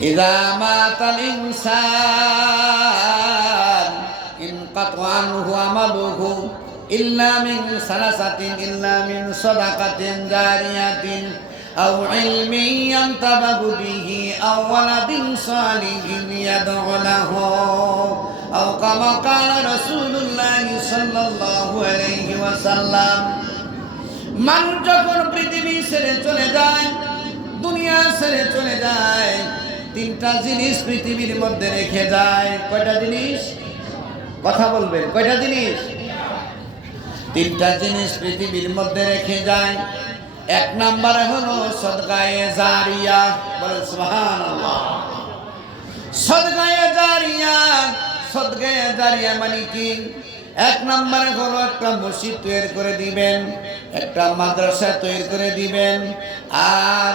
ইযা মাতাল ইনসান ইনকাতা আনহু আমালুহু ইল্লা মিন সালাসাতিন ইল্লা মিন সাদাকাতিন জারিয়াতিন আও ইলমিন ইয়ানতাফাউ বিহি আও ওয়ালাদিন সালিহিন ইয়াদউ লাহু আও কামা ক্বালা রাসূলুল্লাহ সাল্লাল্লাহু আলাইহি ওয়াসাল্লাম। মানুষ যখন পৃথিবী ছেড়ে চলে যায়, দুনিয়া ছেড়ে চলে যায়, তিনটা জিনিস পৃথিবীর মধ্যে রেখে যায়। কয়টা জিনিস? কথা বলবেন, কয়টা জিনিস? তিনটা জিনিস পৃথিবীর মধ্যে রেখে যায়। এক নম্বরে হলো সদকায়ে জারিয়া। বলেন সুবহানাল্লাহ। সদকায়ে জারিয়া, সদকায়ে জারিয়া মানে কি? এক নম্বরে হলো একটা মসজিদ তৈরি করে দিবেন, একটা মাদ্রাসা তৈরি করে দিবেন, আর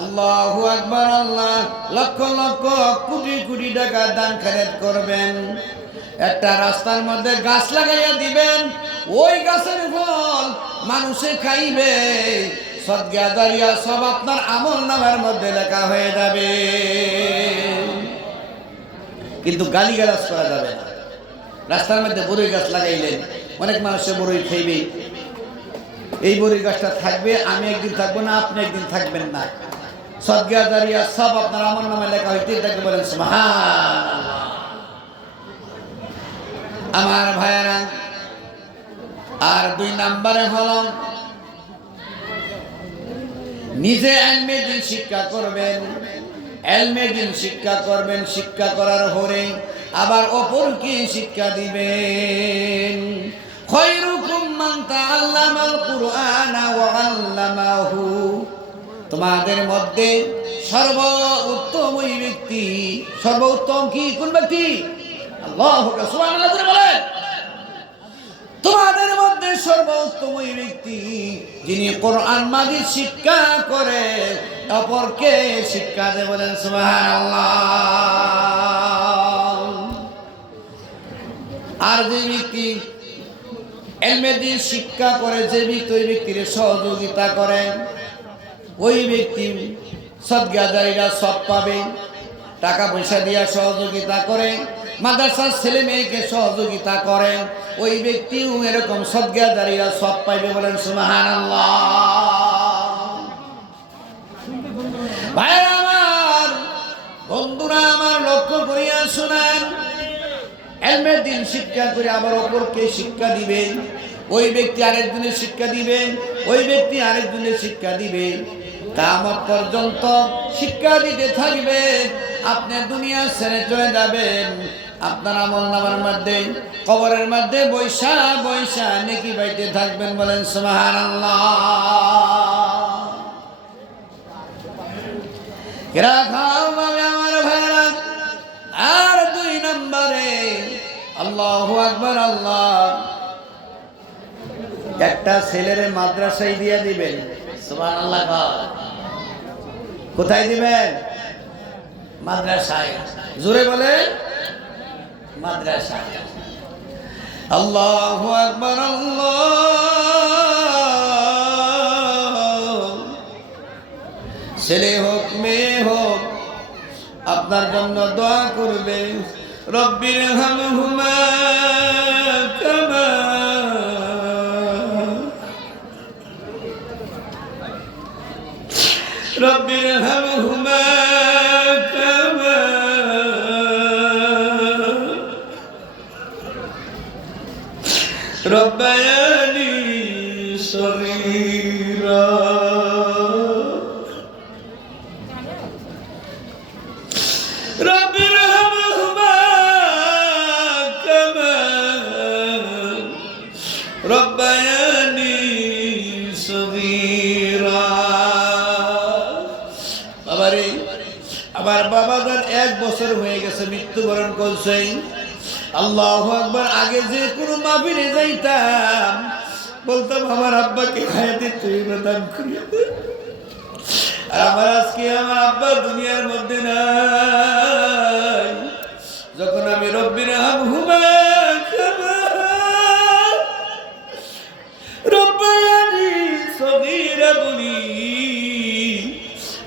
আল্লাহু আকবার, আল্লাহ লক্ষ লক্ষ কোটি কোটি টাকা দান খয়রাত করবেন। একটা রাস্তার মধ্যে গাছ লাগাইয়া দিবেন, ওই গাছের ফল মানুষে খাইবে, সদকা জারিয়া সব আপনার আমলনামার মধ্যে লেখা হয়ে যাবে। কিন্তু গালিগালাজ করা যাবে না। রাস্তার মধ্যে বড়ই গাছ লাগাইলেন, অনেক মানুষের বড়ই খাইবে, এই বড়ই গাছটা থাকবে, আমি একদিন থাকবো না, আপনি একদিন থাকবেন না, সদকা জারিয়া সব আপনার আমলনামায় লেখা হইতে থাকে। বলেন সুবহানাল্লাহ। আমার ভাইয়েরা, আর দুই নম্বরে হলো নিজে ইলমে দ্বীন শিক্ষা করবেন, ইলমে দ্বীন শিক্ষা করবেন, শিক্ষা করার পরে আবার অপরকে শিক্ষা দিবেন। খায়রুকুম মান তাআল্লামাল কুরআনা ওয়া আল্লামাহু। তোমাদের মধ্যে সর্বোত্তম ওই ব্যক্তি, সর্বোত্তম কি? কোন ব্যক্তি? আল্লাহু আকবার, সুবহানাল্লাহ বলেন। তোমাদের মধ্যে সর্বোত্তম ওই ব্যক্তি যিনি কোরআন মাজিদ শিক্ষা করে অপরকে শিক্ষা দেয়। বলেন সুবহানাল্লাহ। আর যে ব্যক্তি ইলমে দ্বীন শিক্ষা করে, যে ব্যক্তি ওই ব্যক্তির সহযোগিতা করে, ওই ব্যক্তি সদকা জারিয়া সব পাবে। টাকা পয়সা দিয়া সহযোগিতা করে, মাদ্রাসার ছেলে মেয়েকে সহযোগিতা করে, ওই ব্যক্তিও এরকম সদকা জারিয়া সব পাইবে। বলেন সুবহানাল্লাহ। ভাইরা আমার, বন্ধুরা আমার, লক্ষ্য করিয়া শুনেন, ইলমে দ্বীন শিক্ষা করে আবার অপরকে শিক্ষা দিবেন, ওই ব্যক্তি আরেকজনের শিক্ষা দিবেন, ওই ব্যক্তি আরেকজনের শিক্ষা দিবে, কিয়ামত পর্যন্ত শিক্ষা দিতে থাকবে। আপনি দুনিয়া ছেড়ে চলে যাবেন, আপনার আমলনামার মধ্যে কবরের মধ্যে বৈশা বৈশা নেকি পাইতে থাকবেন। বলেন সুবহানাল্লাহ। আমার ভাইরা, আর দুই নম্বরে আল্লাহু আকবার, আল্লাহ একটা ছেলের মাদ্রাসায় দিয়ে দিবেন। সুবহানাল্লাহ। কোথায় দিবেন? মাদ্রাসায়। জোরে বলেন, মাদ্রাসায়। আল্লাহু আকবার, আল্লাহ। ছেলে হোক মেয়ে হোক, আপনার জন্য দোয়া করবে। রব্বির হামহুমা কামা, রব্বির হামহুমা কামা রব্বায়ানি সগীরা। রব্বির হামহুমা কামা রব্বায়ানি সগীরা। বাবারে, আবার বাবাদের 1 বছর হয়ে গেছে, মৃত্যুবরণ করছে। আল্লাহু আকবার। আগে যে কোনো মাহফিলে যাইতাম, বলতাম আমার আব্বাকে হায়াতে তৈয়বা দান করিয়া দে। আর আমার আজকে আমার আব্বা দুনিয়ার মধ্যে নাই। যখন আমি রব্বির হামহুমা কামা রব্বায়ানি সগীরা বলি,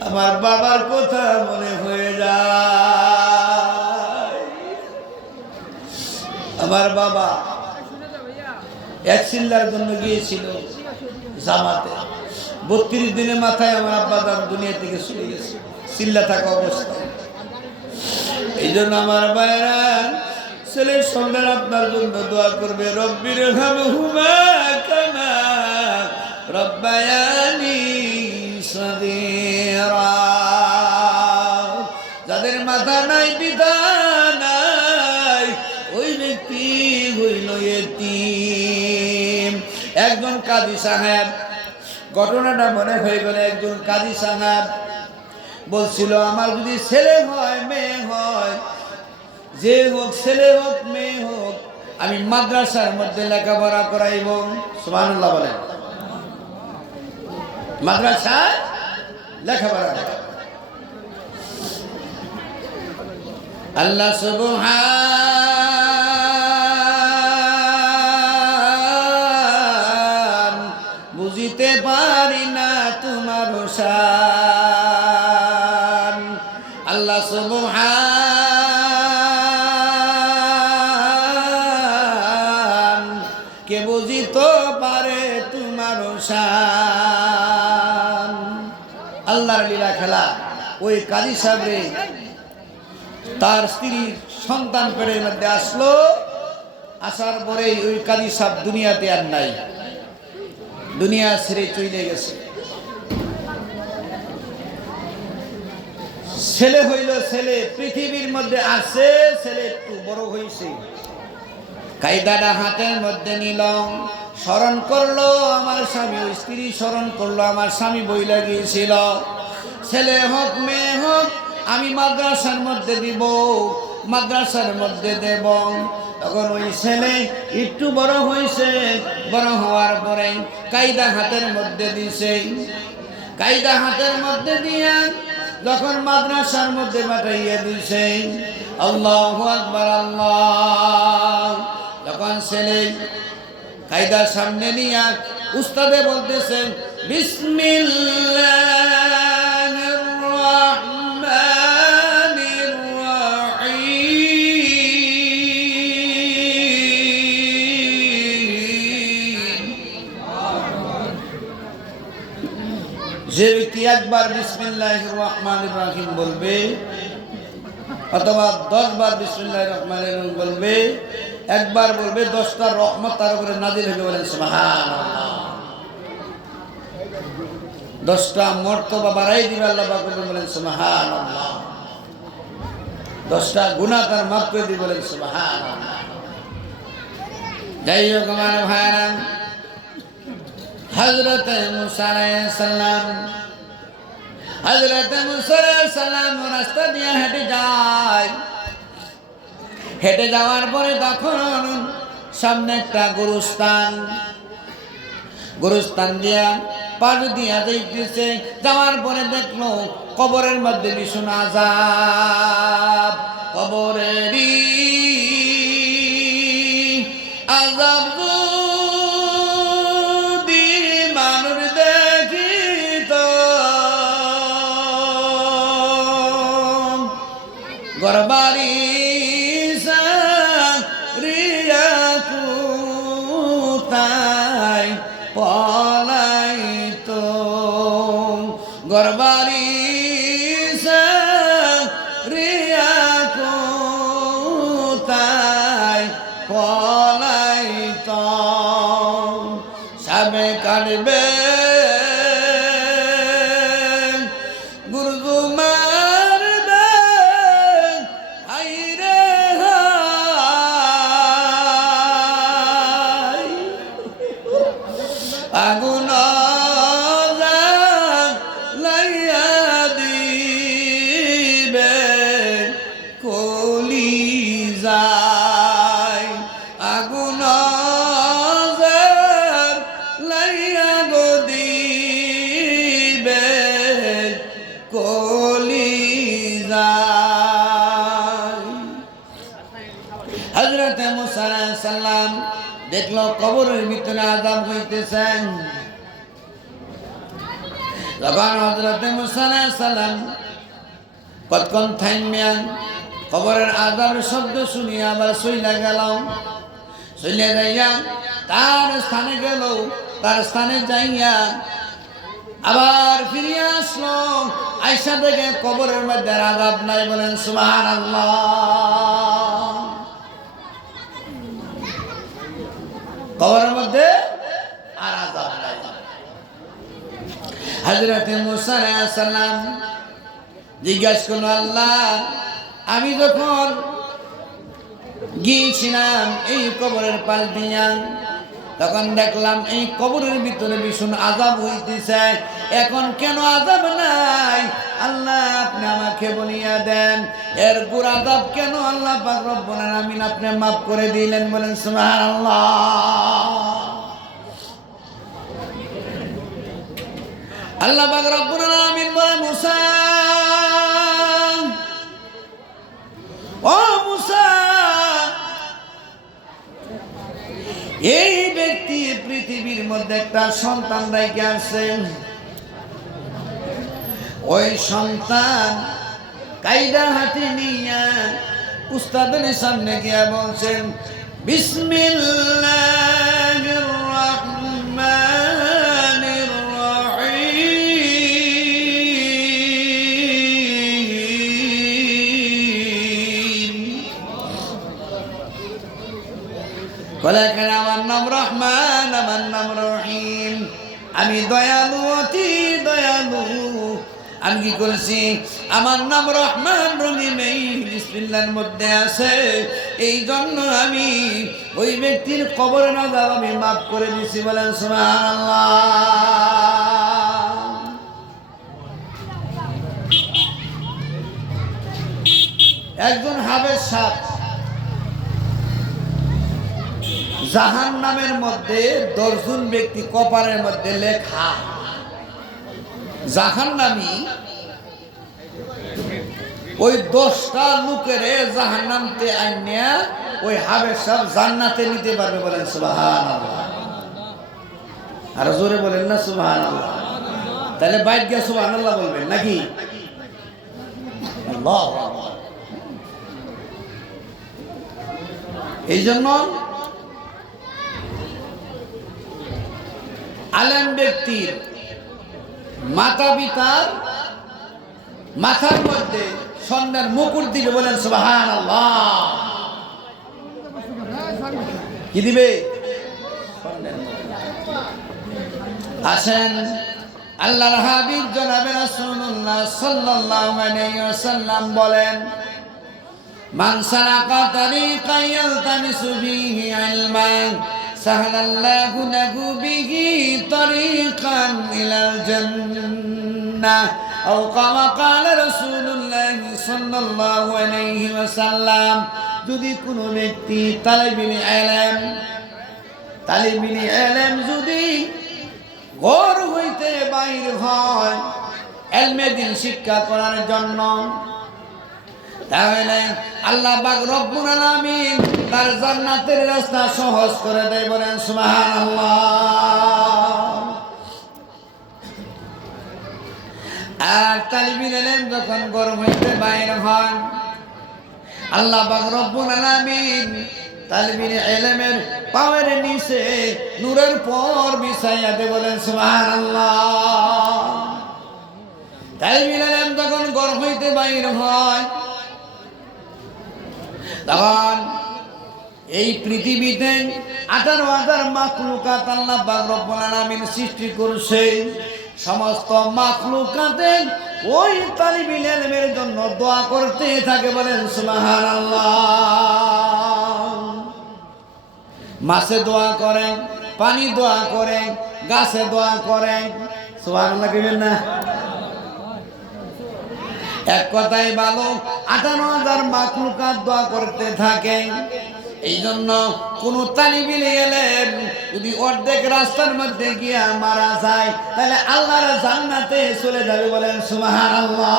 আমার বাবার কথা মনে হয়ে যায়। আমার বাবা এক চিল্লার জন্য গিয়েছিল জামাতে, 32 দিনের মাথায় আমার আব্বা দাম দুনিয়া থেকে চলে গেছে চিল্লা থাকা অবস্থায়। এই জন্য আমার ভাইরা ছেলের সন্তান আপনার জন্য দোয়া করবে, রব্বির হামহুমা কামা রব্বায়ানি সগীরা। যাদের মাথা নাই পিতা নাই ওই ব্যক্তি হইল ইতিম। একজন কাজী সাহেব, ঘটনাটা মনে হয়ে গেল, একজন কাজী সাহেব বলছিল আমার যদি ছেলে হয় মেয়ে হয়, যে হোক ছেলে হোক মেয়ে হোক, আমি মাদ্রাসার মধ্যে লেখাপড়া করাইব। সুবহানাল্লাহ বলেন। মাদ্রাসায় লেখাপড়া করাইব। আল্লাহ সুবহান বুঝিতে পারি না তোমার শান। আল্লাহ সুবহান কে বুঝিতে পারে তোমার শান। আল্লাহর লীলা খেলা। ওই কাজী সাহেবরে তার স্ত্রীর সন্তান পেটের মধ্যে আসলো, আসার পরে ওই কাজী সাহেব দুনিয়াতে আর নাই, দুনিয়া ছেড়ে চলে গেছে। ছেলে হইল, ছেলে পৃথিবীর মধ্যে আছে, ছেলে একটু বড় হয়েছে, কায়দাটা হাতের মধ্যে নিল, স্মরণ করলো আমার স্বামী, ওই স্ত্রী স্মরণ করলো আমার স্বামী বইলা গিয়েছিল, ছেলে হোক মেয়ে হোক আমি মাদ্রাসার মধ্যে দিব, মাদ্রাসার মধ্যে দেব। তখন ওই ছেলে একটু বড় হয়েছে, বড় হওয়ার পরে কায়দা হাতের মধ্যে দিছে, কায়দা হাতের মধ্যে দিয়া যখন মাদ্রাসার মধ্যে পাঠাইয়া দিছে, আল্লাহু আকবার আল্লাহ, যখন ছেলে কায়দার সামনে নিয়া উস্তাদে বলতেছেন বিসমিল্লাহির রাহমানির রাহিম। যে ব্যক্তি একবার বিসমিল্লাহির রাহমানির রাহিম বলবে অথবা 10 বার বিসমিল্লাহির রাহমানির রাহিম বলবে, একবার বলবে 10টা রহমত তার উপরে নাজিল হবে, বলেন সুবহানাল্লাহ। 10টা মর্তবা বাড়াই দিবে আল্লাহ পাক, বলেন সুবহানাল্লাহ। 10টা গুনাহ তার মাফ করে দিবে, বলেন সুবহানাল্লাহ। যাই হোক আমার ভাইরা, হযরত মুসা আলাইহিস সালাম, হযরত মুসা আলাইহিস সালাম রাস্তা দিয়ে হেঁটে যায়, হেঁটে যাওয়ার পরে তখন সামনে একটা গোরস্থান, গোরস্থান দিয়া পাশ দিয়া যাইতেছে, যাওয়ার পরে দেখলো কবরের মধ্যে ভীষণ আযাব, কবরেরই আযাব যদি মানুষ দেখিত, ঘরবাড়ি পলাইতো, ঘরবাড়ি রিয়া কোথায় পলাইতো, সাবে কাটবে গুরু মারবে হাইরে হাই, আগুন লাইয়া দিবে কলিজায়, আগুন লাইয়া গো দিবে কলিজায়। হযরত মুসা আলাইহিস সালাম দেখলো কবরের ভিতরে আযাব হইতেছেন। যখন হযরত মুসা আলাইহিস সালাম কতক্ষণ থাইমিয়া কবরের আযাবের শব্দ শুনি আবার চইলা গেলাম। চইলা যাইয়া তার স্থানে গেল, তার স্থানে যাইয়া আবার ফিরে আসলো। আয়সা দেখে কবরের মধ্যে আযাব নাই। বলেন সুবহানাল্লাহ। কবরের মধ্যে আর আযাব নাই। হযরত মুসা আলাইহিস সালাম জিজ্ঞাসা করল, আল্লাহ আমি যখন গিয়েছিলাম এই কবরের পাশ দিয়া, তখন দেখলাম এই কবরের ভিতরে ভীষণ আযাব হইতেছে, এখন কেন আযাব নাই? আল্লাহ আপনি আমাকে বলিয়া দেন এর পুরো আযাব কেন আল্লাহ পাক রব্বুল আলামিন আপনি মাফ করে দিলেন। বলেন সুবহানাল্লাহ। আল্লাহ পাক রব্বুল আলামিন বলেন, মুসা ও মুসা, এই ব্যক্তি পৃথিবীর মধ্যে একটা সন্তান রেখে আসছেন। ওই সন্তান কায়দা হাতে নিয়ে উস্তাদের সামনে গিয়া বলছেন, বিসমিল্লাহির রাহমানির রহিম। আমার নাম রহমান, আমার নাম রহিম, আমি দয়ালু, অতি দয়ালু। আমি কি করেছি? আমার নাম রহমান রহিম এই বিসমিল্লাহর মধ্যে আছে, এই জন্য আমি ওই ব্যক্তির কবরের আযাব আমি মাফ করে দিছি। বলেন সুবহানাল্লাহ। একজন হাফেজ সাহেব জাহান্নামের মধ্যে 10 জন ব্যক্তি কপারের মধ্যে লেখা, জাহান্নামী ওই 10টা লোকেরে জাহান্নামতে আইনা ওই হাফেজ সাহেব জান্নাতে নিতে পারবে। বলেন সুবহানাল্লাহ। আর জোরে বলেন না সুবহানাল্লাহ। তাহলে বাইক গিয়ে সুবহানাল্লাহ বলবেন নাকি? আল্লাহু আকবার। এই জন্য আলেম ব্যক্তির মাতা পিতার মাথার মধ্যে স্বর্ণের মুকুট দিবে। বলেন সুবহানাল্লাহ। কি দিবে? স্বর্ণের মুকুট। আসেন আল্লাহর হাবিব জনাবে রাসূলুল্লাহ সাল্লাল্লাহু আলাইহি ওয়াসাল্লাম বলেন, মান সালাকা তারিকান ইয়ালতামিসু বিহি ইলমান সাহালাল্লাহু লাহু বিহি তারিকান ইলাল জান্নাহ আও কামা ক্বালা রাসূলুল্লাহ সাল্লাল্লাহু আলাইহি ওয়াসাল্লাম। যদি কোনো ব্যক্তি তালিবুল ইলম যদি ঘর হইতে বাইর হয় ইলমে দ্বীন শিক্ষা করার জন্য, তাহলে আল্লাহ পাক রব্বুল আলামিন তার জান্নাতের রাস্তা সহজ করে দেয়। বলেন সুবহানাল্লাহ। আর তালিবুল ইলম যখন ঘর হইতে বাইর হন, আল্লাহ পাক রব্বুল আলামিন তালিবুল ইলমের পায়ের নিচে নূরের পর বিছাইয়া দেয়। বলেন সুবহানাল্লাহ। তালিবুল ইলম যখন ঘর হইতে বাইর হয়, তখন এই পৃথিবীতে 18,000 মাখলুকাত আল্লাহ পাক রব্বুল আলামিন সৃষ্টি করছে। সমস্ত মাখলুকাতে ওই তালিবুল ইলমের জন্য দোয়া করতে থাকে। বলেন সুবহানাল্লাহ। মাছে দোয়া করে, পানি দোয়া করে, গাছে দোয়া করে। সুবহানাল্লাহ কইবেন না? এক কথাই ভালো 18,000 মাখলুকাত দোয়া করতে থাকে। এই জন্য কোন তালিবুল ইলম যদি অর্ধেক রাস্তার মধ্যে গিয়া মারা যায়, তাহলে আল্লাহর জান্নাতে চলে যাবে। বলেন সুবহানাল্লাহ।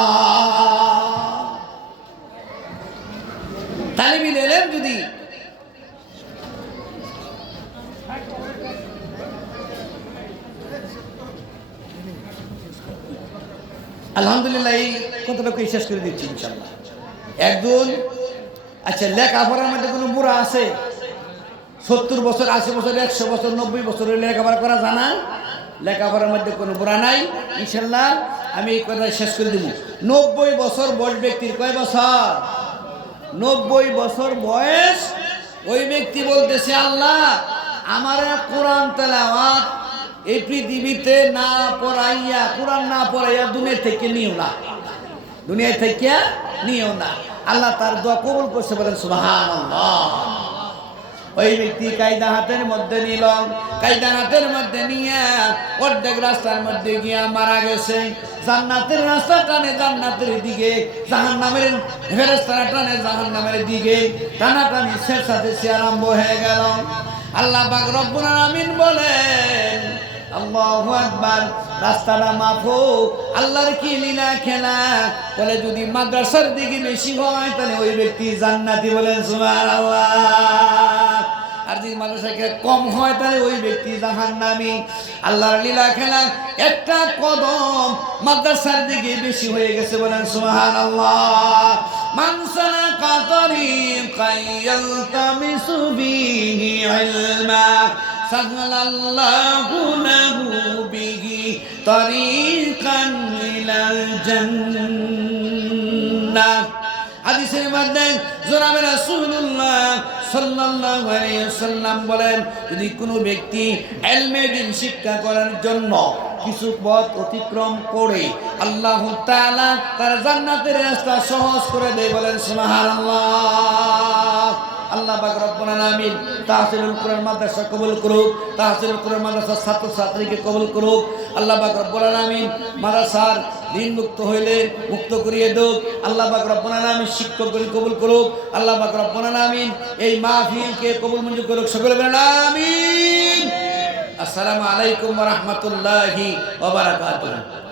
তালিবুল ইলম যদি আলহামদুলিল্লাহ এই কথাটাকে শেষ করে দিচ্ছি ইনশাল্লাহ। একজন আচ্ছা লেখাপড়ার মধ্যে কোনো বুড়া আছে? 70 বছর, 80 বছর, 100 বছর, 90 বছর লেখাপড়া করা জানা? লেখাপড়ার মধ্যে কোনো বুড়া নাই ইনশাল্লাহ। আমি এই কথা শেষ করে দেব। 90 বছর বয়স ব্যক্তির কয় বছর? 90 বছর বয়স ওই ব্যক্তি বলতেছে, আল্লাহ আমার কোরআন তেলাওয়াত এই পৃথিবীতে না পড়াইয়া, কোরআন না পড়াইয়া দুনিয়া থেকে নিও না, দুনিয়া থেকে নিও না। আল্লাহ তার দোয়া কবুল করছে, বলেন সুবহানাল্লাহ। ওই ব্যক্তি কায়দা হাতের মধ্যে নিল, কায়দা হাতের মধ্যে নিয়ে অর্ধেক রাস্তার মধ্যে গিয়া মারা গেছে। জান্নাতের রাস্তা টানে জান্নাতের দিকে, জাহান্নামের ফেরেশতারা টানে জাহান্নামের দিকে, টানাটানি শেষাতে সে আরম্ভ হয়ে গেল। আল্লাহ পাক রব্বুল আলামিন বলেন, আল্লাহু আকবার, রাস্তাটা মাফুক। আল্লাহর কি লীলা খেলা, বলে যদি মাদ্রাসার দিকে বেশি হয় তাহলে ওই ব্যক্তি জান্নাতি, বলেন সুবহানাল্লাহ। আর যদি মাদ্রাসাকে কম হয় তাহলে ওই ব্যক্তি জাহান্নামী। আল্লাহর লীলা খেলা, একটা কদম মাদ্রাসার দিকে বেশি হয়ে গেছে, বলেন সুবহানাল্লাহ। মান সালাকা তারিকান ইয়ালতামিসু বিহি ইলমা সাহালাল্লাহু লাহু বিহি তারিকান ইলাল জান্নাহ। হাদিসের মধ্যে জনাবে রাসূলুল্লাহ সাল্লাল্লাহু আলাইহি ওয়াসাল্লাম বলেন, যদি কোনো ব্যক্তি ইলমে দ্বীন শিক্ষা করার জন্য কিছু পথ অতিক্রম করে, আল্লাহ তাআলা তার জান্নাতের রাস্তা সহজ করে দেয়, বলেন সুবহানাল্লাহ। আল্লাহ পাক রব্বুল আলামিন তাহসিলুল কুরআন মাদ্রাসা কবুল করুক, তাহসিলুল কুরআন মাদ্রাসার ছাত্রছাত্রীকে কবুল করুক। আল্লাহ পাক রব্বুল আলামিন মাদ্রাসার ঋণ মুক্ত হইলে মুক্ত করিয়ে দেউক। আল্লাহ পাক রব্বুল আলামিন শিক্ষকগণ কবুল করুক। আল্লাহ পাক রব্বুল আলামিন এই মাহফিলকে কবুল মঞ্জুর করুক। সকলে বলেন আমিন। আসসালামু আলাইকুম ওয়া রাহমাতুল্লাহি ওয়া বারাকাতুহু।